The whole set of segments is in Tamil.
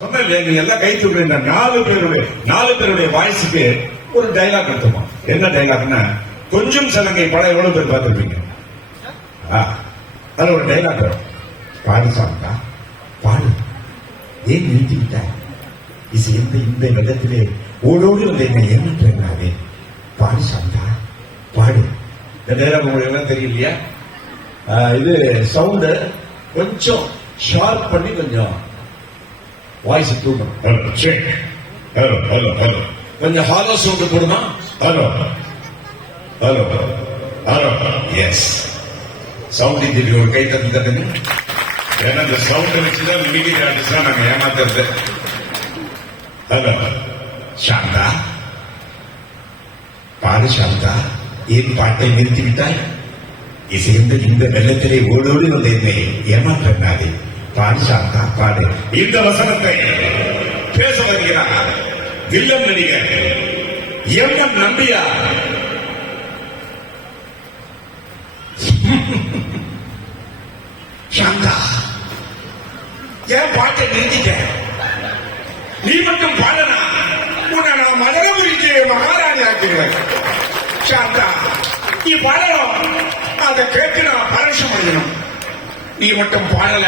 நீங்க எல்லாம் கை தூக்குறீங்க. நாலு பேருடைய வாய்ஸுக்கு ஒரு டைலாக் எடுத்துமா. என்ன டைலாக்னா, கொஞ்சம் சலங்கை படம் எவ்வளவு பேர் பார்த்திருப்பீங்க? அதுல ஒரு டைலாக் வரும். பாடு சாப்பிட்டா பாடு, ஏன் நிறுத்திவிட்ட? இது இந்த இடத்திலே ஓடோடு வந்து என்ன ஏமாற்றாதே. பாடு சாப்பிட்டா பாடு. இந்த டைலாக் உங்களுக்கு எல்லாம் தெரியலையா? இது சவுண்ட் கொஞ்சம் ஷார்ப் பண்ணி கொஞ்சம் வாய்ஸ் தூக்கணும். ஹலோ ஹலோ ஹலோ கொஞ்சம் ஹாலோ சவுண்ட் போடுமா? Hello hello hello. Yes, sound engineer ஒரு கை தட்டி தட்டுங்க. ஏன்னா இந்த சவுண்ட் வச்சுதான் மியூசிக் ஆர்டிஸ்டா நாங்க ஏமாத்துறது. ஹலோ சாந்தா பாடு. சாந்தா, ஏன் பாட்டை நிறுத்திவிட்டாய்? இசைந்த இந்த வெள்ளத்திலே ஓடோடு வந்து என்னை ஏமாற்றாதே. பாடு சாந்தா பாடு. இந்த வசனத்தை பேச வருகிறார் வில்லன் நடிகர் எம் நம்பியார். சாந்தா, ஏன் பாட்டை நிறுத்திட்ட? நீ மட்டும் பாடனா உன்னை நான் மதுரபுரிக்கு மகாராணி ஆக்குகிறேன். சாந்தா, நீ பாடணும், அதை கேட்டு நான் பரவசம் அடையணும். நீ மட்டும் பாடல,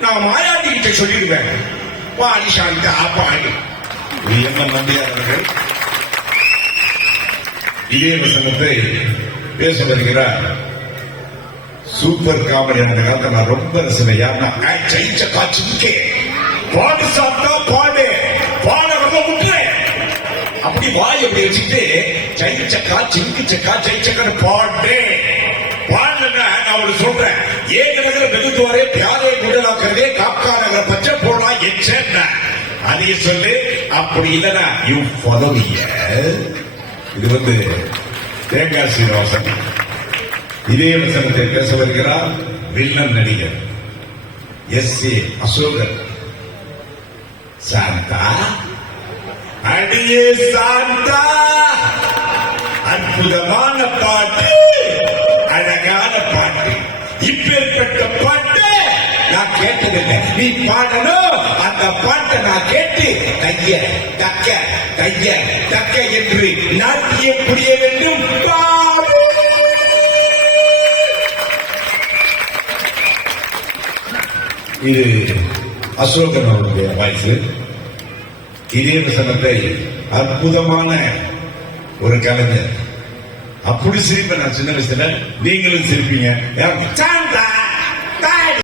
நான் மாயாண்டி கிட்ட சொல்லிடுவேன். பாடி சாந்தா பாடி. என்ன நம்பியார் அவர்கள் இதே வசனத்தை பேச வருகிறார். Super comedy. அந்த காலத்தை நான் ரொம்ப ரசனை. யாருன்னா ஜெயிச்ச காட்சி பாடு சாப்பிட்டா பாடு, பாட ரொம்ப முட்டு அப்படி வாய் அப்படி வச்சுட்டு ஜெயிச்சக்கா சிங்கிச்சக்கா ஜெயிச்சக்கா பாடு பாடுனா நான் ஒரு சொல்றேன். ஏக நகர வெகுத்துவாரே பியாரே குடலாக்கிறதே காக்கா நகர பச்சை போடலாம் எச்ச அதைய சொல்லு. அப்படி இல்லைன்னா யூ ஃபாலோ மீ. இது வந்து தேங்காய் சீனிவாசன். இதே வசனத்தை பேச வருகிறார் வில்லன் நடிகர் எஸ்.ஏ. அசோகர். சாந்தா, அடியே சாந்தா, அற்புதமான பாட்டு, அழகான பாட்டு. இப்பேற்பட்ட பாட்டு நான் கேட்டதில்லை. நீ பாடணும். அந்த பாட்டை நான் கேட்டு கைய தக்க கைய தக்க என்று நாட்டியம் புரிய வேண்டும். இது அசோகன் அவருடைய வாய்ஸ். இதே வசனத்தை அற்புதமான ஒரு கலைஞர் அப்படி சிரிப்பேன் நான் சின்ன வயசுல. நீங்களும் சிரிப்பீங்க.